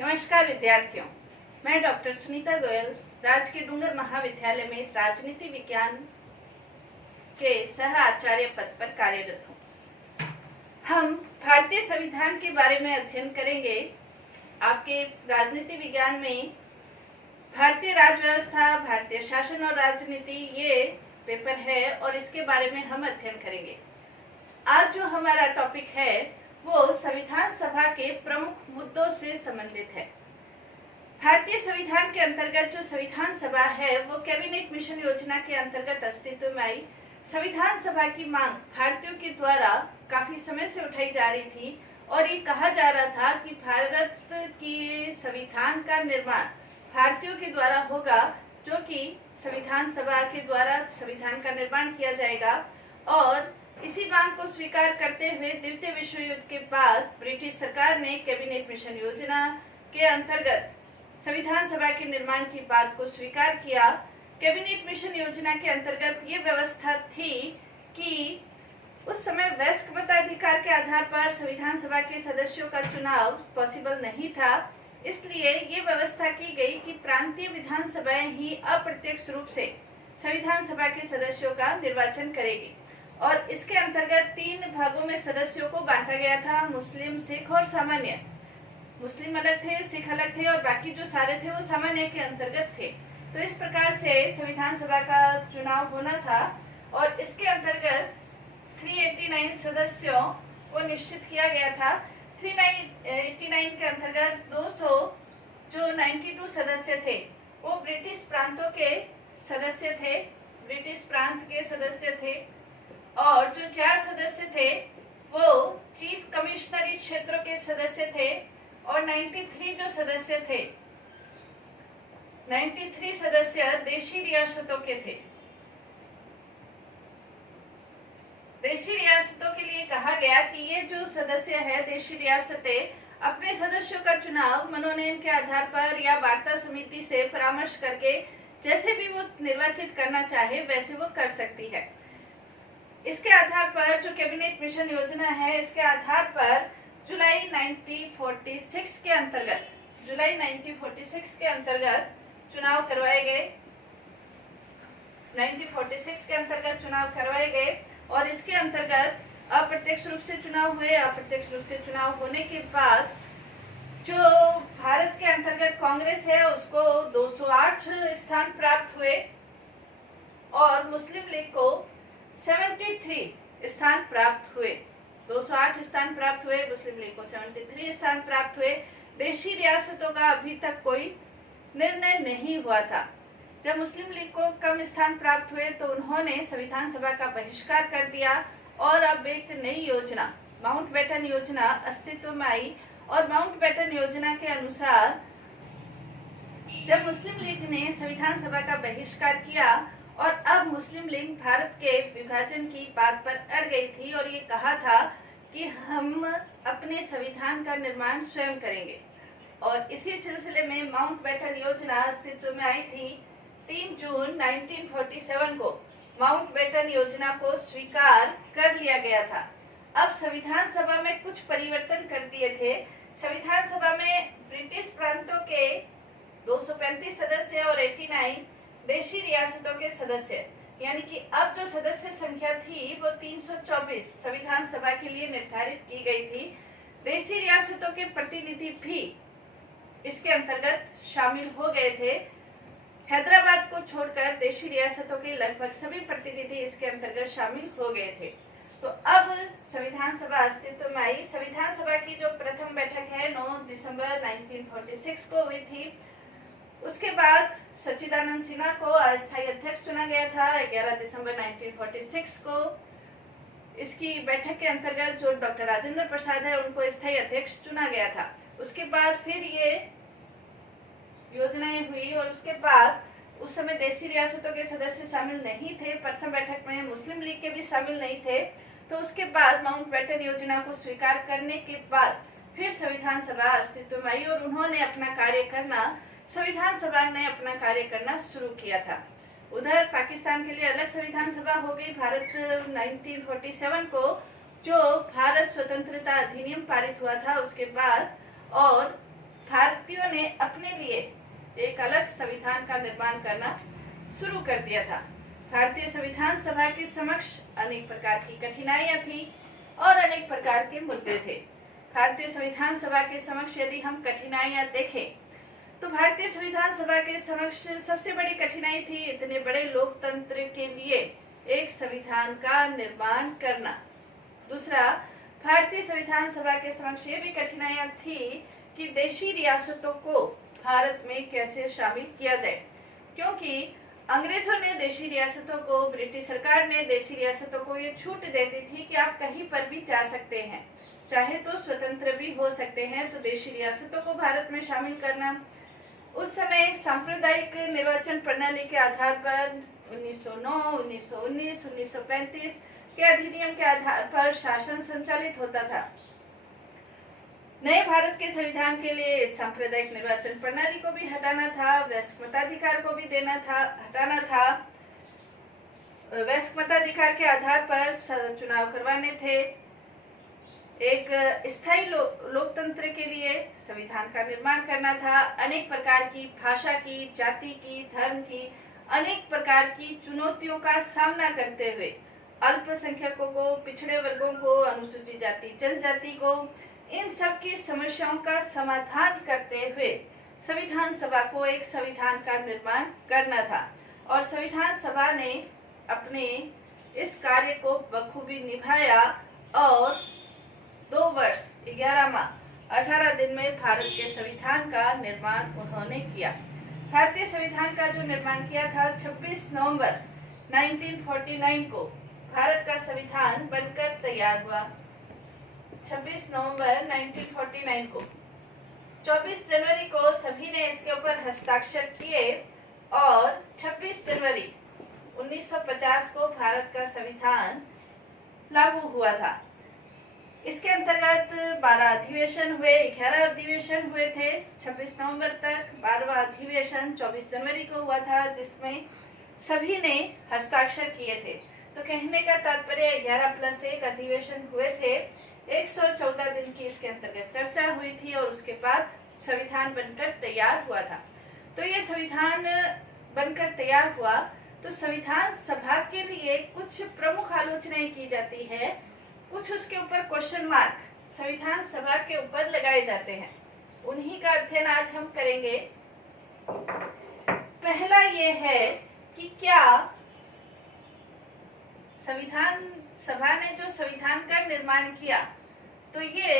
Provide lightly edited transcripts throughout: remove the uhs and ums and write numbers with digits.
नमस्कार विद्यार्थियों, मैं डॉक्टर सुनीता गोयल राजकीय डूंगर महाविद्यालय में राजनीति विज्ञान के सह आचार्य पद पर कार्यरत हूँ। हम भारतीय संविधान के बारे में अध्ययन करेंगे। आपके राजनीति विज्ञान में भारतीय राज व्यवस्था, भारतीय शासन और राजनीति ये पेपर है और इसके बारे में हम अध्ययन करेंगे। आज जो हमारा टॉपिक है वो संविधान सभा के प्रमुख मुद्दों से संबंधित है। भारतीय संविधान के अंतर्गत जो संविधान सभा है वो कैबिनेट मिशन योजना के अंतर्गत अस्तित्व में आई। संविधान सभा की मांग भारतीयों के द्वारा काफी समय से उठाई जा रही थी और ये कहा जा रहा था कि भारत की संविधान का निर्माण भारतीयों के द्वारा होगा, जो कि संविधान सभा के द्वारा संविधान का निर्माण किया जाएगा। और इसी मांग को स्वीकार करते हुए द्वितीय विश्व युद्ध के बाद ब्रिटिश सरकार ने कैबिनेट मिशन योजना के अंतर्गत संविधान सभा के निर्माण की बात को स्वीकार किया। कैबिनेट मिशन योजना के अंतर्गत ये व्यवस्था थी कि उस समय वयस्क मताधिकार के आधार पर संविधान सभा के सदस्यों का चुनाव पॉसिबल नहीं था। इसलिए ये व्यवस्था की गई कि प्रांतीय विधानसभाएं ही अप्रत्यक्ष रूप से संविधान सभा के सदस्यों का निर्वाचन करेगी और इसके अंतर्गत 3 भागों में सदस्यों को बांटा गया था, मुस्लिम, सिख और सामान्य। मुस्लिम अलग थे, सिख अलग थे और बाकी जो सारे थे वो सामान्य के अंतर्गत थे। तो इस प्रकार से संविधान सभा का चुनाव होना था और इसके अंतर्गत 389 सदस्यों को निश्चित किया गया था। 389 के अंतर्गत 200 जो 92 सदस्य थे वो ब्रिटिश प्रांतों के सदस्य थे, ब्रिटिश प्रांत के सदस्य थे और जो 4 सदस्य थे वो चीफ कमिश्नरी क्षेत्रों के सदस्य थे और 93 जो सदस्य थे, 93 सदस्य देशी रियासतों के थे। देशी रियासतों के लिए कहा गया कि ये जो सदस्य है देशी रियासतें अपने सदस्यों का चुनाव मनोनयन के आधार पर या वार्ता समिति से परामर्श करके जैसे भी वो निर्वाचित करना चाहे वैसे वो कर सकती है। इसके आधार पर जो कैबिनेट मिशन योजना है, इसके आधार पर जुलाई 1946 के अंतर्गत चुनाव करवाए गए। 1946 के अंतर्गत चुनाव करवाए गए और इसके अंतर्गत अप्रत्यक्ष रूप से चुनाव हुए। अप्रत्यक्ष रूप से चुनाव होने के बाद जो भारत के अंतर्गत कांग्रेस है उसको 208 स्थान प्राप्त हुए और मुस्लिम लीग को 73 स्थान प्राप्त हुए। 208 स्थान प्राप्त हुए, मुस्लिम लीग को 73 स्थान प्राप्त हुए। देशी रियासतों का अभी तक कोई निर्णय नहीं हुआ था। जब मुस्लिम लीग को कम स्थान प्राप्त हुए तो उन्होंने संविधान सभा का बहिष्कार कर दिया और अब एक नई योजना माउंटबेटन योजना अस्तित्व में आई और माउंटबेटन योजना के अनुसार जब मुस्लिम लीग ने संविधान सभा का बहिष्कार किया और अब मुस्लिम लीग भारत के विभाजन की बात पर अड़ गई थी और ये कहा था कि हम अपने संविधान का निर्माण स्वयं करेंगे और इसी सिलसिले में माउंटबेटन योजना अस्तित्व में आई थी। 3 जून 1947 को माउंटबेटन योजना को स्वीकार कर लिया गया था। अब संविधान सभा में कुछ परिवर्तन कर दिए थे। संविधान सभा में ब्रिटिश प्रांतों के 235 सदस्य और 89 देशी रियासतों के सदस्य, यानी कि अब जो सदस्य संख्या थी वो 324 संविधान सभा के लिए निर्धारित की गई थी। देशी रियासतों के प्रतिनिधि भी इसके अंतर्गत शामिल हो गए थे। हैदराबाद को छोड़कर देशी रियासतों के लगभग सभी प्रतिनिधि इसके अंतर्गत शामिल हो गए थे। तो अब संविधान सभा अस्तित्व में आई। संविधान सभा की जो प्रथम बैठक है 9 दिसंबर 1946 को हुई थी। उसके बाद सच्चिदानंद सिन्हा को अस्थायी अध्यक्ष चुना गया था 11 दिसंबर 1946 को। इसकी बैठक के अंतर्गत जो डॉक्टर राजेंद्र प्रसाद है उनको स्थायी अध्यक्ष चुना गया था। उसके बाद फिर ये योजनाएं हुई और उसके बाद उस समय देशी रियासतों के सदस्य शामिल नहीं थे। प्रथम बैठक में मुस्लिम लीग के भी शामिल नहीं थे। तो उसके बाद माउंटबेटन योजना को स्वीकार करने के बाद फिर संविधान सभा अस्तित्व में आई और उन्होंने अपना कार्य करना संविधान सभा ने अपना कार्य करना शुरू किया था। उधर पाकिस्तान के लिए अलग संविधान सभा हो गई। भारत 1947 को जो भारत स्वतंत्रता अधिनियम पारित हुआ था उसके बाद और भारत व्यक्तियों ने अपने लिए एक अलग संविधान का निर्माण करना शुरू कर दिया था। भारतीय संविधान सभा के समक्ष अनेक प्रकार की कठिनाइयां थी और अनेक प्रकार के मुद्दे थे। भारतीय संविधान सभा के समक्ष यदि हम कठिनाइयां देखें तो भारतीय संविधान सभा के समक्ष सबसे बड़ी कठिनाई थी इतने बड़े लोकतंत्र के लिए एक संविधान का निर्माण करना। दूसरा, भारतीय संविधान सभा के समक्ष ये भी कठिनाइयां थी कि देशी रियासतों को भारत में कैसे शामिल किया जाए, क्योंकि अंग्रेजों ने देशी रियासतों को, ब्रिटिश सरकार ने देशी रियासतों को ये छूट दे दी थी कि आप कहीं पर भी जा सकते हैं, चाहे तो स्वतंत्र भी हो सकते हैं, तो देशी रियासतों को भारत में शामिल करना। उस समय सांप्रदायिक निर्वाचन प्रणाली के आधार पर 1909, 1919, 1935 के अधिनियम के आधार पर शासन संचालित होता था। नए भारत के संविधान के लिए सांप्रदायिक निर्वाचन प्रणाली को भी हटाना था, वयस्क मताधिकार को भी हटाना था। वयस्क मताधिकार के आधार पर चुनाव करवाने थे। एक स्थायी लोकतंत्र के लिए संविधान का निर्माण करना था। अनेक प्रकार की भाषा की, जाति की, धर्म की, अनेक प्रकार की चुनौतियों का सामना करते हुए अल्पसंख्यकों को, पिछड़े वर्गों को, अनुसूचित जाति जनजाति को, इन सब की समस्याओं का समाधान करते हुए संविधान सभा को एक संविधान का निर्माण करना था। और संविधान सभा ने अपने इस कार्य को बखूबी निभाया और 2 वर्ष 11 माह 18 दिन में भारत के संविधान का निर्माण उन्होंने किया। भारतीय संविधान का जो निर्माण किया था 26 नवंबर 1949 को भारत का संविधान बनकर तैयार हुआ। 26 नवंबर 1949 को 24 जनवरी को सभी ने इसके ऊपर हस्ताक्षर किए और 26 जनवरी 1950 को भारत का संविधान लागू हुआ था। इसके अंतर्गत 12 अधिवेशन हुए, 11 अधिवेशन हुए थे 26 नवंबर तक। 12वां अधिवेशन 24 जनवरी को हुआ था, जिसमें सभी ने हस्ताक्षर किए थे। तो कहने का तात्पर्य 11+1 अधिवेशन हुए थे। 114 दिन की इसके अंतर्गत चर्चा हुई थी और उसके बाद संविधान बनकर तैयार हुआ था। तो ये संविधान बनकर तैयार हुआ तो संविधान सभा के लिए कुछ प्रमुख आलोचनाएं की जाती है, कुछ उसके ऊपर क्वेश्चन मार्क संविधान सभा के ऊपर लगाए जाते हैं। उन्हीं का अध्ययन आज हम करेंगे। पहला ये है कि क्या संविधान सभा ने जो संविधान का निर्माण किया, तो ये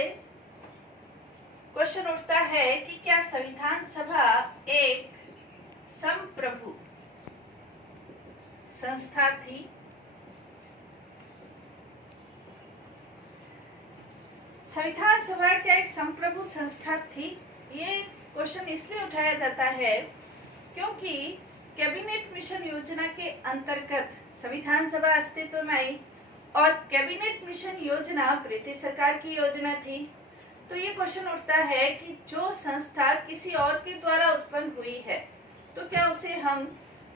क्वेश्चन उठता है कि क्या संविधान सभा एक संप्रभु संस्था थी? संविधान सभा क्या एक संप्रभु संस्था थी? ये क्वेश्चन इसलिए उठाया जाता है क्योंकि कैबिनेट मिशन योजना के अंतर्गत संविधान सभा अस्तित्व में आई और कैबिनेट मिशन योजना ब्रिटिश सरकार की योजना थी। तो ये क्वेश्चन उठता है कि जो संस्था किसी और के द्वारा उत्पन्न हुई है, तो क्या उसे हम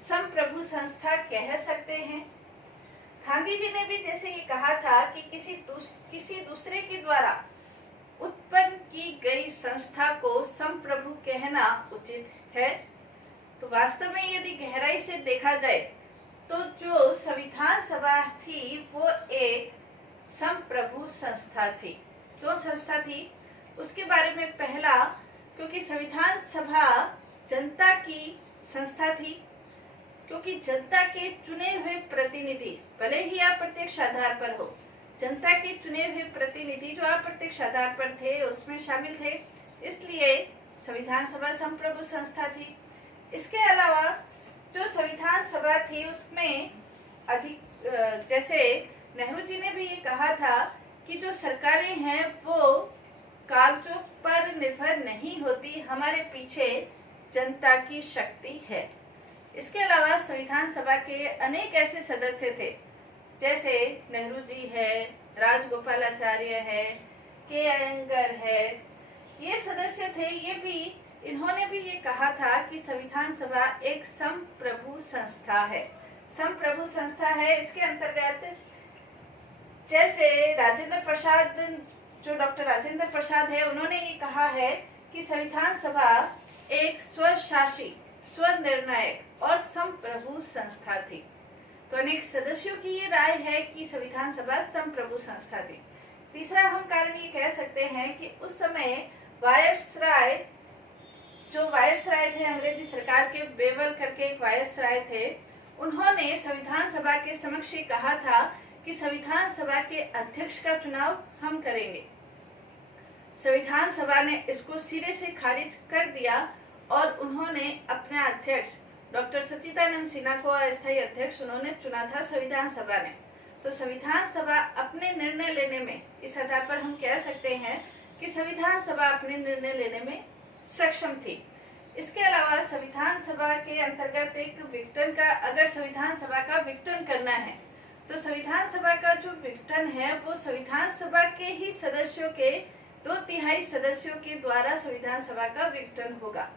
संप्रभु संस्था कह सकते हैं? गांधी जी ने भी जैसे ये कहा था कि किसी दूसरे के द्वारा उत्पन्न की गई संस्था को संप्रभु कहना उचित है। तो वास्तव में यदि गहराई से देखा जाए तो जो संविधान सभा थी वो एक संप्रभु संस्था थी। क्यों संस्था थी उसके बारे में पहला, क्योंकि संविधान सभा जनता की संस्था थी, क्योंकि जनता के चुने हुए प्रतिनिधि, भले ही अप्रत्यक्ष आधार पर हो, जनता के चुने हुए प्रतिनिधि जो अप्रत्यक्ष आधार पर थे उसमें शामिल थे, इसलिए संविधान सभा संप्रभु संस्था थी। इसके अलावा जो संविधान सभा थी उसमें अधिक, जैसे नेहरू जी ने भी ये कहा था कि जो सरकारें हैं वो कागजों पर निर्भर नहीं होती, हमारे पीछे जनता की शक्ति है। इसके अलावा संविधान सभा के अनेक ऐसे सदस्य थे, जैसे नेहरू जी है, राजगोपालाचार्य है, के अयंगर है, ये सदस्य थे। इन्होंने भी ये कहा था कि संविधान सभा एक संप्रभु संस्था है, संप्रभु संस्था है। इसके अंतर्गत जैसे राजेंद्र प्रसाद, जो डॉक्टर राजेंद्र प्रसाद है, उन्होंने ये कहा है कि संविधान सभा एक स्वशासी, स्वनिर्णायक और संप्रभु संस्था थी। तो अनेक सदस्यों की ये राय है कि संविधान सभा संप्रभु संस्था थी। तीसरा हम कारण ये कह सकते हैं कि उस समय वायसराय थे, अंग्रेजी सरकार के बेवल करके एक वायसराय थे, उन्होंने संविधान सभा के समक्ष कहा था कि संविधान सभा के अध्यक्ष का चुनाव हम करेंगे। संविधान सभा ने इसको सिरे से खारिज कर दिया और उन्होंने अपने अध्यक्ष डॉक्टर सच्चिदानंद सिन्हा को अस्थायी अध्यक्ष उन्होंने चुना था संविधान सभा ने। तो संविधान सभा अपने निर्णय लेने में, इस आधार पर हम कह सकते हैं कि संविधान सभा अपने निर्णय लेने में सक्षम थी। इसके अलावा संविधान सभा के अंतर्गत एक विघटन का, अगर संविधान सभा का विघटन करना है तो संविधान सभा का जो विघटन है वो संविधान सभा के ही सदस्यों के 2/3 सदस्यों के द्वारा संविधान सभा का विघटन होगा।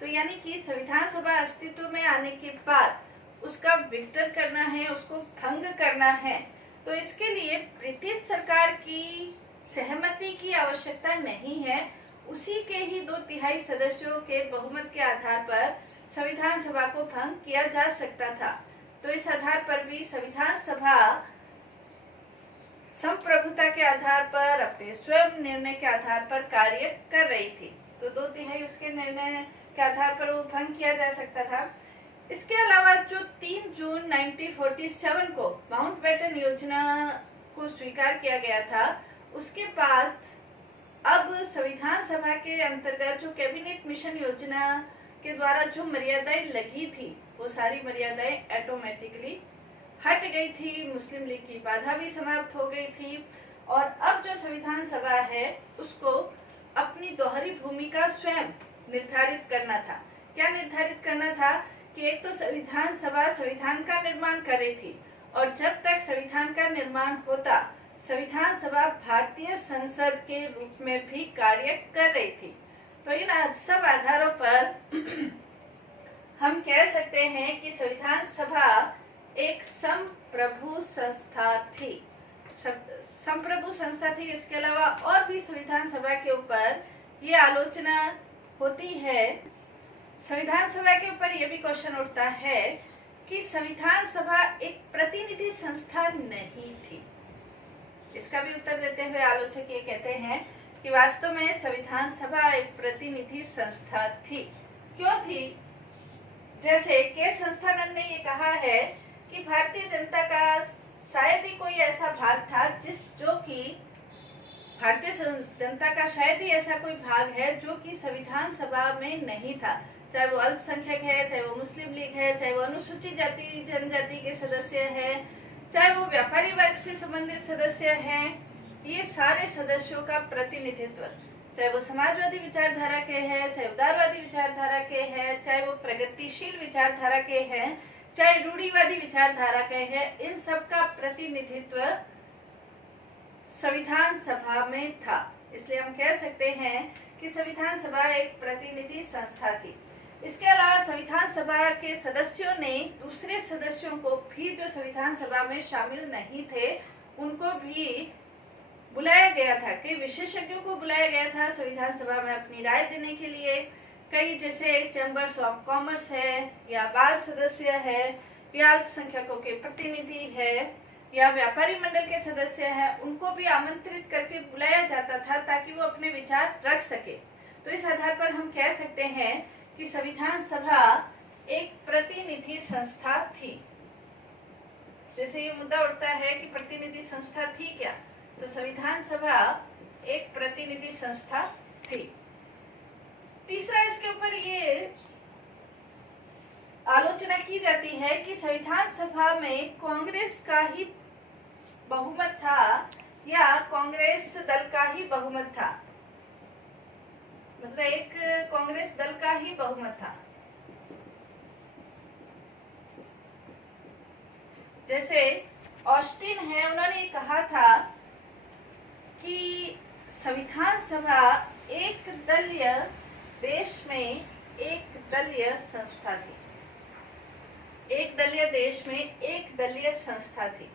तो यानी कि संविधान सभा अस्तित्व में आने के बाद उसका विघटन करना है, उसको भंग करना है, तो इसके लिए ब्रिटिश सरकार की सहमति की आवश्यकता नहीं है। उसी के ही 2/3 सदस्यों के बहुमत के आधार पर संविधान सभा को भंग किया जा सकता था। तो इस आधार पर भी संविधान सभा संप्रभुता के आधार पर, अपने स्वयं निर्णय के आधार पर कार्य कर रही थी। तो 2/3 उसके निर्णय के आधार पर वो भंग किया जा सकता था। इसके अलावा जो 3 जून 1947 को माउंटबेटन योजना को स्वीकार किया गया था, उसके बाद अब संविधान सभा के अंतर्गत जो कैबिनेट मिशन योजना के द्वारा जो मर्यादाएं लगी थी, वो सारी मर्यादाएं ऑटोमेटिकली हट गई थी। मुस्लिम लीग की बाधा भी समाप्त हो गई थी और अब जो संविधान सभा है उसको अपनी दोहरी भूमिका स्वयं निर्धारित करना था। क्या निर्धारित करना था कि एक तो संविधान सभा संविधान का निर्माण कर रही थी और जब तक संविधान का निर्माण होता, संविधान सभा भारतीय संसद के रूप में भी कार्य कर रही थी। तो इन सब आधारों पर हम कह सकते हैं कि संविधान सभा एक संप्रभु संस्था थी। संप्रभु संस्था थी। इसके अलावा और भी संविधान सभा के ऊपर ये आलोचना होती है। संविधान सभा के ऊपर यह भी क्वेश्चन उठता है कि संविधान सभा एक प्रतिनिधि संस्था नहीं थी। इसका भी उत्तर देते हुए आलोचक ये कहते हैं कि वास्तव में संविधान सभा एक प्रतिनिधि संस्था थी। क्यों थी? जैसे के संस्थानंद ने ये कहा है कि भारतीय जनता का शायद ही कोई ऐसा भाग था जो कि भारतीय जनता का शायद ही ऐसा कोई भाग है जो कि संविधान सभा में नहीं था। चाहे वो अल्पसंख्यक है, चाहे वो मुस्लिम लीग है, चाहे वो अनुसूचित जाति जनजाति के सदस्य है, चाहे वो व्यापारी वर्ग से संबंधित सदस्य हैं, ये सारे सदस्यों का प्रतिनिधित्व, चाहे वो समाजवादी विचारधारा के हैं, चाहे उदारवादी विचारधारा के हैं, चाहे वो प्रगतिशील विचारधारा के हैं, चाहे रूढ़िवादी विचारधारा के हैं, इन सब का प्रतिनिधित्व संविधान सभा में था। इसलिए हम कह सकते हैं कि संविधान सभा एक प्रतिनिधि संस्था थी। इसके अलावा संविधान सभा के सदस्यों ने दूसरे सदस्यों को भी, जो संविधान सभा में शामिल नहीं थे, उनको भी बुलाया गया था। कई विशेषज्ञों को बुलाया गया था संविधान सभा में अपनी राय देने के लिए। कई जैसे चैम्बर्स ऑफ कॉमर्स है, या बार सदस्य है, या अल्पसंख्यकों के प्रतिनिधि है, या व्यापारी मंडल के सदस्य हैं, उनको भी आमंत्रित करके बुलाया जाता था ताकि वो अपने विचार रख सके। तो इस आधार पर हम कह सकते हैं कि संविधान सभा एक प्रतिनिधि संस्था थी। जैसे ये मुद्दा उठता है कि प्रतिनिधि संस्था थी क्या, तो संविधान सभा एक प्रतिनिधि संस्था थी। तीसरा, इसके ऊपर ये आलोचना की जाती है कि संविधान सभा में कांग्रेस का ही बहुमत था या कांग्रेस दल का ही बहुमत था, मतलब एक कांग्रेस दल का ही बहुमत था। जैसे ऑस्टिन है, उन्होंने कहा था कि संविधान सभा एक दलीय देश में एक दलीय संस्था थी। एक दलीय देश में एक दलीय संस्था थी।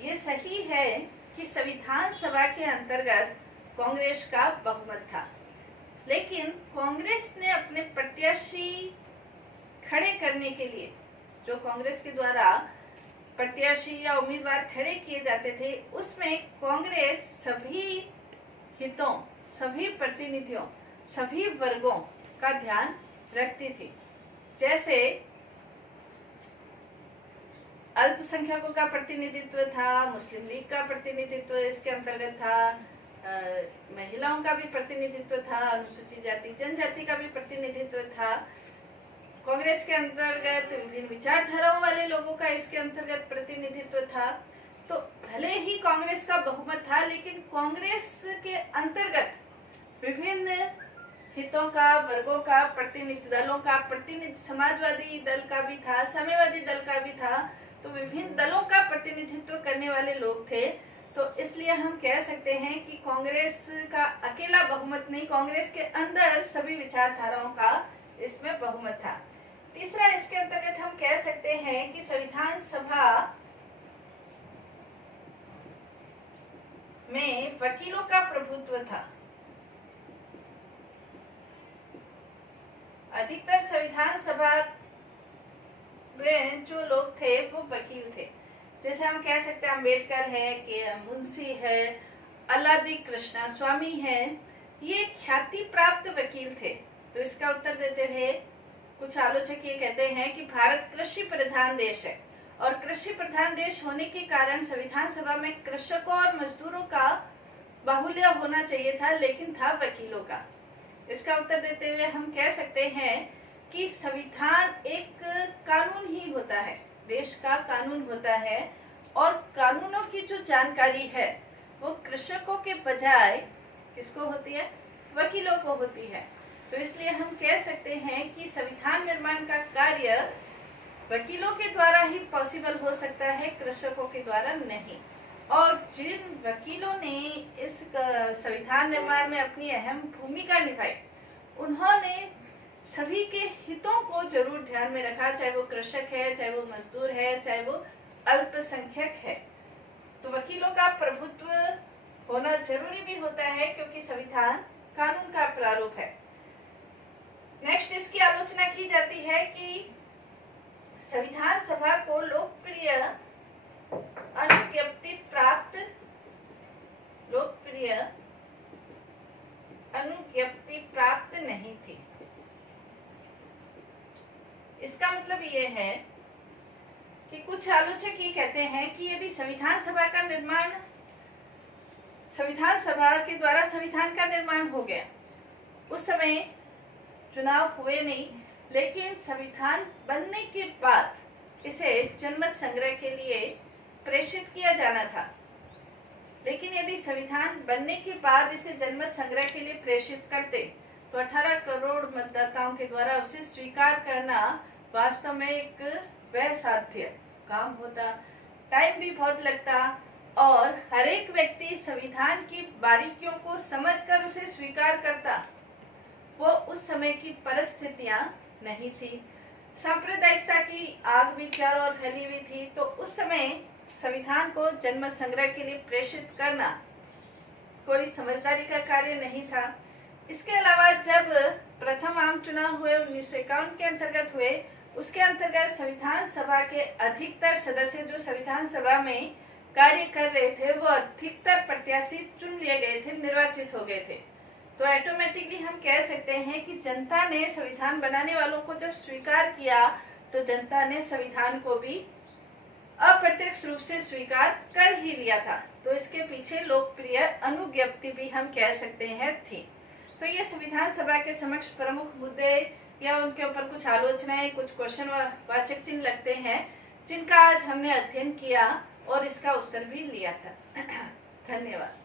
ये सही है कि संविधान सभा के अंतर्गत कांग्रेस का बहुमत था, लेकिन कांग्रेस ने अपने प्रत्याशी खड़े करने के लिए, जो कांग्रेस के द्वारा प्रत्याशी या उम्मीदवार खड़े किए जाते थे, उसमें कांग्रेस सभी हितों, सभी प्रतिनिधियों, सभी वर्गों का ध्यान रखती थी। जैसे अल्पसंख्यकों का प्रतिनिधित्व था, मुस्लिम लीग का प्रतिनिधित्व इसके अंतर्गत था, महिलाओं का भी प्रतिनिधित्व था, अनुसूचित जाति जनजाति का भी प्रतिनिधित्व था। कांग्रेस के अंतर्गत विभिन्न विचारधाराओं वाले लोगों का इसके अंतर्गत प्रतिनिधित्व था। तो भले ही कांग्रेस का बहुमत था, लेकिन कांग्रेस के अंतर्गत विभिन्न हितों का, वर्गों का, प्रतिनिधि दलों का प्रतिनिधि, समाजवादी दल का भी था, साम्यवादी दल का भी था, तो विभिन्न दलों का प्रतिनिधित्व करने वाले लोग थे। तो इसलिए हम कह सकते हैं कि कांग्रेस का अकेला बहुमत नहीं, कांग्रेस के अंदर सभी विचारधाराओं का इसमें बहुमत था। तीसरा, इसके अंतर्गत हम कह सकते हैं कि संविधान सभा में वकीलों का प्रभुत्व था। अधिकतर संविधान सभा में जो लोग थे वो वकील थे। जैसे हम कह सकते हैं अम्बेडकर है, के मुंशी है, अल्लादी कृष्णा स्वामी है, ये ख्याति प्राप्त वकील थे। तो इसका उत्तर देते हुए कुछ आलोचक ये कहते हैं कि भारत कृषि प्रधान देश है और कृषि प्रधान देश होने के कारण संविधान सभा में कृषकों और मजदूरों का बाहुल्य होना चाहिए था, लेकिन था वकीलों का। इसका उत्तर देते हुए हम कह सकते हैं कि संविधान एक कानून ही होता है, देश का कानून होता है, और कानूनों की जो जानकारी है वो कृषकों के बजाय किसको होती है? वकीलों को होती है। तो इसलिए हम कह सकते हैं कि संविधान निर्माण का कार्य वकीलों के द्वारा ही पॉसिबल हो सकता है, कृषकों के द्वारा नहीं। और जिन वकीलों ने इस संविधान निर्माण में अपनी अहम भूमिका निभाई, उन्होंने सभी के हितों को जरूर ध्यान में रखा, चाहे वो कृषक है, चाहे वो मजदूर है, चाहे वो अल्पसंख्यक है। तो वकीलों का प्रभुत्व होना जरूरी भी होता है, क्योंकि संविधान कानून का प्रारूप है। नेक्स्ट, इसकी आलोचना की जाती है कि संविधान सभा को लोकप्रिय अनुज्ञप्ति प्राप्त नहीं थी। इसका मतलब ये है कि कुछ आलोचक ये कहते हैं कि यदि संविधान सभा के द्वारा संविधान का निर्माण हो गया, उस समय चुनाव हुए नहीं, लेकिन संविधान बनने के बाद इसे जनमत संग्रह के लिए प्रेषित किया जाना था। लेकिन यदि संविधान बनने के बाद इसे जनमत संग्रह के लिए प्रेषित करते तो 18 करोड़ मतदाताओं के द्वारा उसे स्वीकार करना वास्तव में एक असाध्य काम होता, टाइम भी बहुत लगता, और हर एक व्यक्ति संविधान की बारीकियों को समझकर उसे स्वीकार करता। वो उस समय की परिस्थितियां नहीं थी, सांप्रदायिकता की आग भी चारों ओर फैली हुई थी। तो उस समय संविधान को जनमत संग्रह के लिए प्रेषित करना कोई समझदारी का कार्य नहीं था। इसके अलावा जब प्रथम आम चुनाव हुए 1951 के अंतर्गत हुए, उसके अंतर्गत संविधान सभा के अधिकतर सदस्य जो संविधान सभा में कार्य कर रहे थे, वो अधिकतर प्रत्याशी चुन लिए गए थे, निर्वाचित हो गए थे। तो ऑटोमेटिकली हम कह सकते हैं कि जनता ने संविधान बनाने वालों को जब स्वीकार किया, तो जनता ने संविधान को भी अप्रत्यक्ष रूप से स्वीकार कर ही लिया था। तो इसके पीछे लोकप्रिय अनुज्ञप्ति भी हम कह सकते हैं थी। तो ये संविधान सभा के समक्ष प्रमुख मुद्दे या उनके ऊपर कुछ आलोचनाएं, कुछ क्वेश्चन वाचक चिन्ह लगते हैं, जिनका आज हमने अध्ययन किया और इसका उत्तर भी लिया था। धन्यवाद।